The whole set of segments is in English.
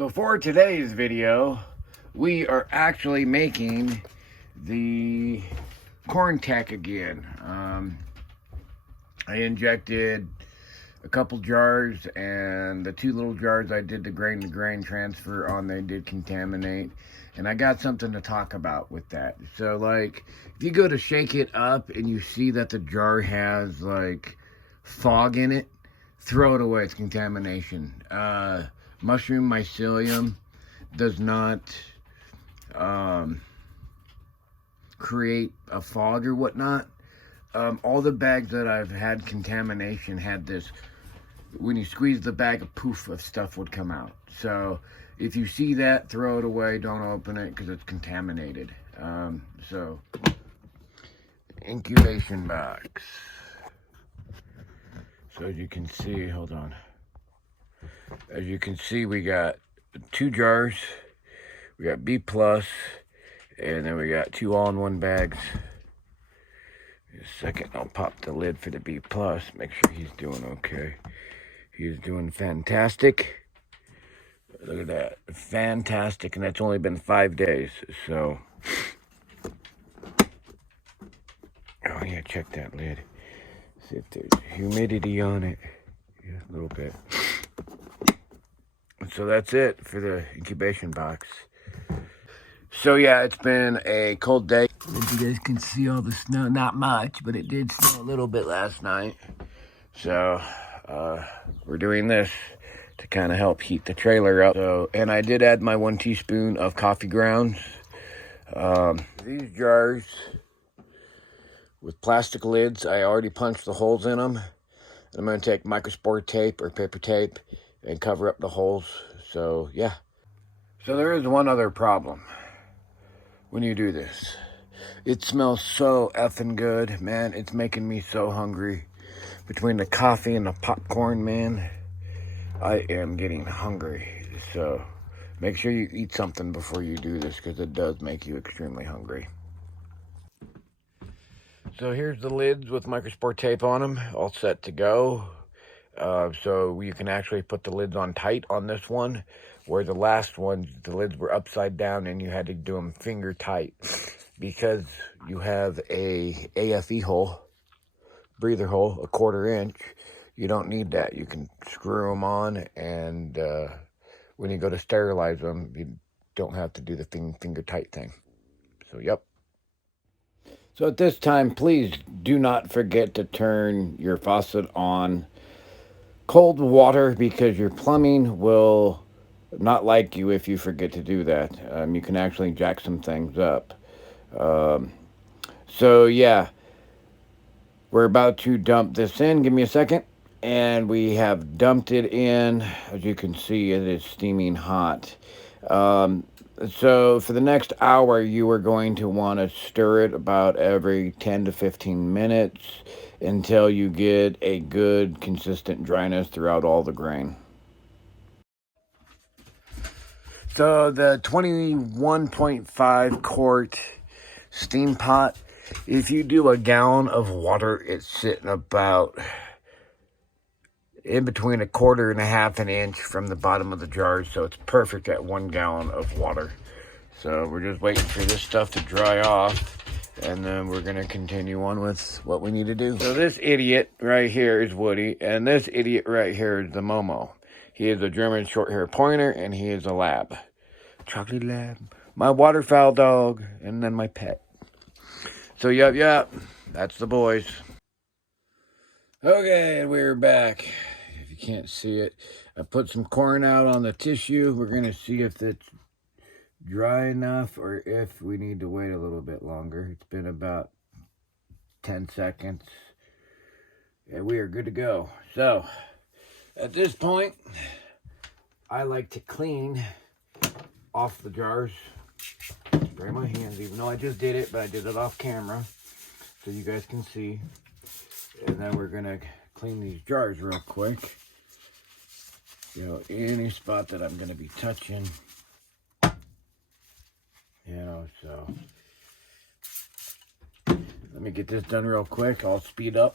So for today's video, we are actually making the corn TEK again. I injected a couple jars, and the two little jars I did the grain-to-grain transfer on, they did contaminate. And I got something to talk about with that. So, like, if you go to shake it up and you see that the jar has, like, fog in it, throw it away. It's contamination. Mushroom mycelium does not create a fog or whatnot. All the bags that I've had contamination had this. When you squeeze the bag, a poof of stuff would come out. So if you see that, throw it away. Don't open it because it's contaminated. So incubation box. So as you can see, hold on. As you can see, we got 2 jars. We got B+, and then we got 2 all-in-one bags. In a second, I'll pop the lid for the B+. Make sure he's doing okay. He's doing fantastic. Look at that. Fantastic. And that's only been 5 days. So, oh yeah, check that lid. See if there's humidity on it. Yeah, a little bit. So that's it for the incubation box. So yeah, it's been a cold day. As you guys can see all the snow, not much, but it did snow a little bit last night. So we're doing this to kind of help heat the trailer up. So, and I did add my 1 teaspoon of coffee grounds. These jars with plastic lids, I already punched the holes in them. I'm going to take microspore tape or paper tape and cover up the holes. So yeah. So there is one other problem when you do this. It smells so effing good, man. It's making me so hungry. Between the coffee and the popcorn, man, I am getting hungry. So make sure you eat something before you do this, because it does make you extremely hungry. So here's the lids with microspore tape on them, all set to go. So you can actually put the lids on tight on this one, where the last one, the lids were upside down and you had to do them finger tight. Because you have a AFE hole, breather hole, a 1/4 inch, you don't need that. You can screw them on, and when you go to sterilize them, you don't have to do the finger tight thing. So, yep. So at this time, please do not forget to turn your faucet on cold water, because your plumbing will not like you if you forget to do that. You can actually jack some things up. So yeah, we're about to dump this in. Give me a second. And we have dumped it in. As you can see, it is steaming hot. So for the next hour, you are going to want to stir it about every 10 to 15 minutes until you get a good consistent dryness throughout all the grain. So the 21.5 quart steam pot, if you do a gallon of water, it's sitting about in between 1/4 and 1/2 inch from the bottom of the jar. So it's perfect at 1 gallon of water. So we're just waiting for this stuff to dry off, and then we're going to continue on with what we need to do. So this idiot right here is Woody, and this idiot right here is the Momo. He is a German short-hair pointer, and he is a lab. Chocolate lab. My waterfowl dog, and then my pet. So, yep, that's the boys. Okay, and we're back. If you can't see it, I put some corn out on the tissue. We're going to see if it's dry enough or if we need to wait a little bit longer. It's been about 10 seconds, and we are good to go. So, at this point, I like to clean off the jars. Spray my hands, even though I just did it, but I did it off camera so you guys can see. And then we're gonna clean these jars real quick. You know, any spot that I'm gonna be touching. You know, so let me get this done real quick. I'll speed up.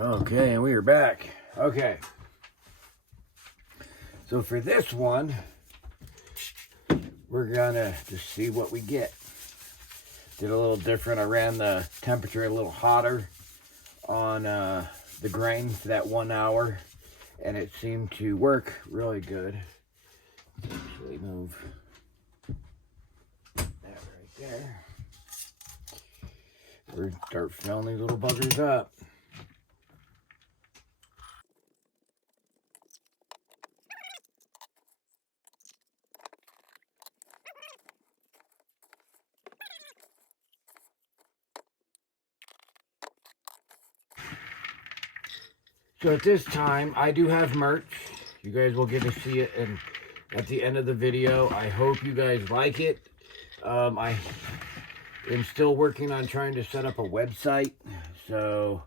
Okay, and we are back. Okay. So for this one, we're gonna just see what we get. Did a little different. I ran the temperature a little hotter on the grain for that 1 hour, and it seemed to work really good. Actually move that right there. We're start filling these little buggers up. So at this time, I do have merch. You guys will get to see it at the end of the video. I hope you guys like it. I am still working on trying to set up a website, so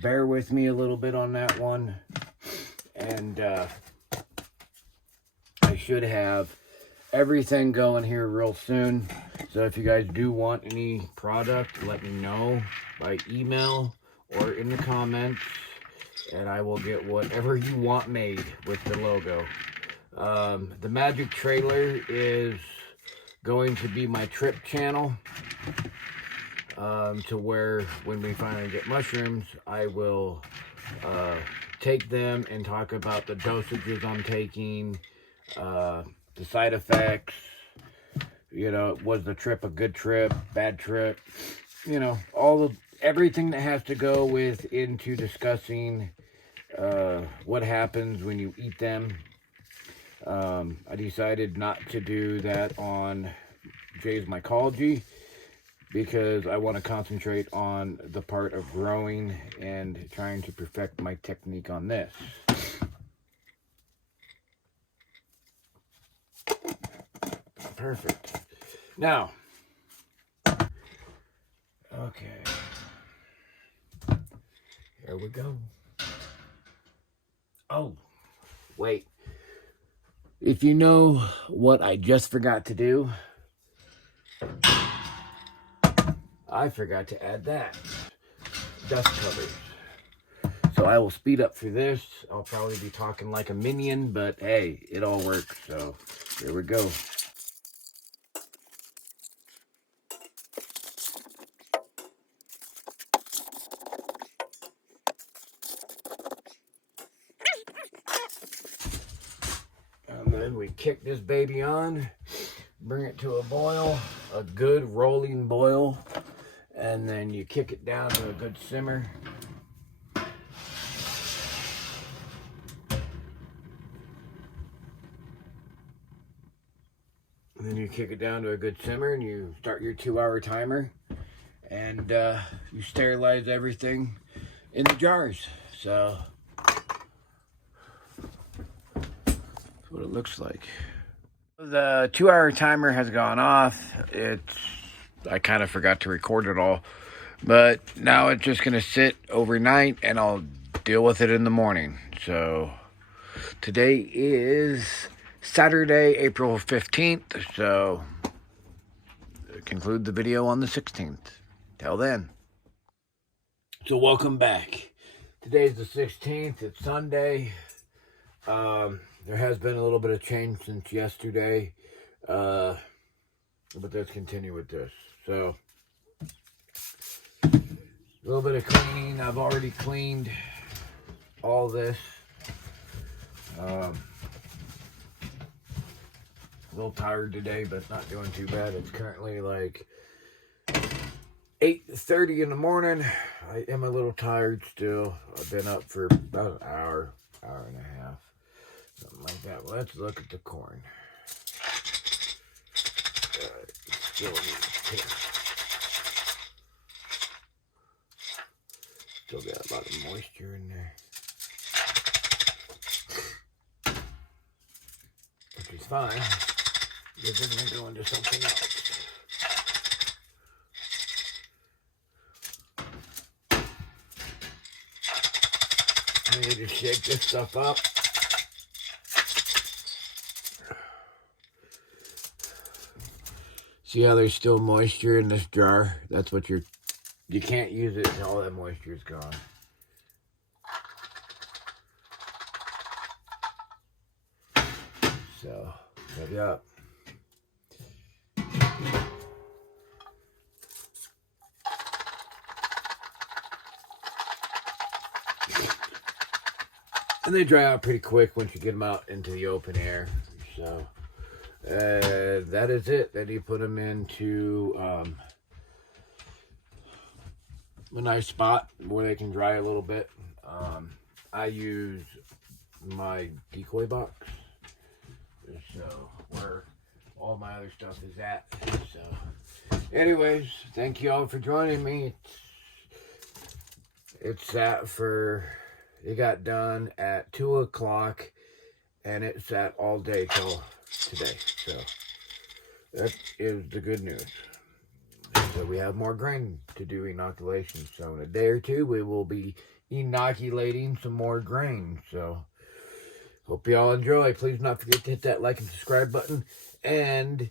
bear with me a little bit on that one. And I should have everything going here real soon. So if you guys do want any product, let me know by email or in the comments, and I will get whatever you want made with the logo. The magic trailer is going to be my trip channel, to where when we finally get mushrooms, I will take them and talk about the dosages I'm taking, the side effects, you know, was the trip a good trip, bad trip, you know, everything that has to go with into discussing what happens when you eat them. I decided not to do that on Jay's Mycology because I want to concentrate on the part of growing and trying to perfect my technique on this. Perfect. Now, okay, here we go. Oh, wait. If you know what I just forgot to do, I forgot to add that. Dust covers. So I will speed up for this. I'll probably be talking like a minion, but hey, it all works. So here we go. And then we kick this baby on, bring it to a boil, a good rolling boil, and then you kick it down to a good simmer. And then you kick it down to a good simmer and you start your 2-hour timer, and you sterilize everything in the jars. So that's what it looks like. The 2-hour timer has gone off. I kind of forgot to record it all, but now it's just gonna sit overnight and I'll deal with it in the morning. So today is Saturday, April 15th, so conclude the video on the 16th. Till then. So welcome back. Today's the 16th, it's Sunday. There has been a little bit of change since yesterday, but let's continue with this. So, a little bit of cleaning. I've already cleaned all this. A little tired today, but not doing too bad. It's currently like 8:30 in the morning. I am a little tired still. I've been up for about an hour and a half, something like that. Well, let's look at the corn. Still got a lot of moisture in there, which is fine because it's going to go into something else. I need to shake this stuff up. See how there's still moisture in this jar? That's what you can't use it until all that moisture is gone. So, yep. And they dry out pretty quick once you get them out into the open air. So, that is it. Then you put them into a nice spot where they can dry a little bit. I use my decoy box. So, where all my other stuff is at. So, anyways, thank you all for joining me. It's sat for... It got done at 2 o'clock, and it sat all day till today. So that is the good news. So we have more grain to do inoculation. So in a day or two, we will be inoculating some more grain. So hope you all enjoy. Please not forget to hit that like and subscribe button. And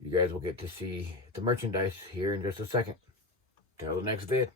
you guys will get to see the merchandise here in just a second. Till the next vid.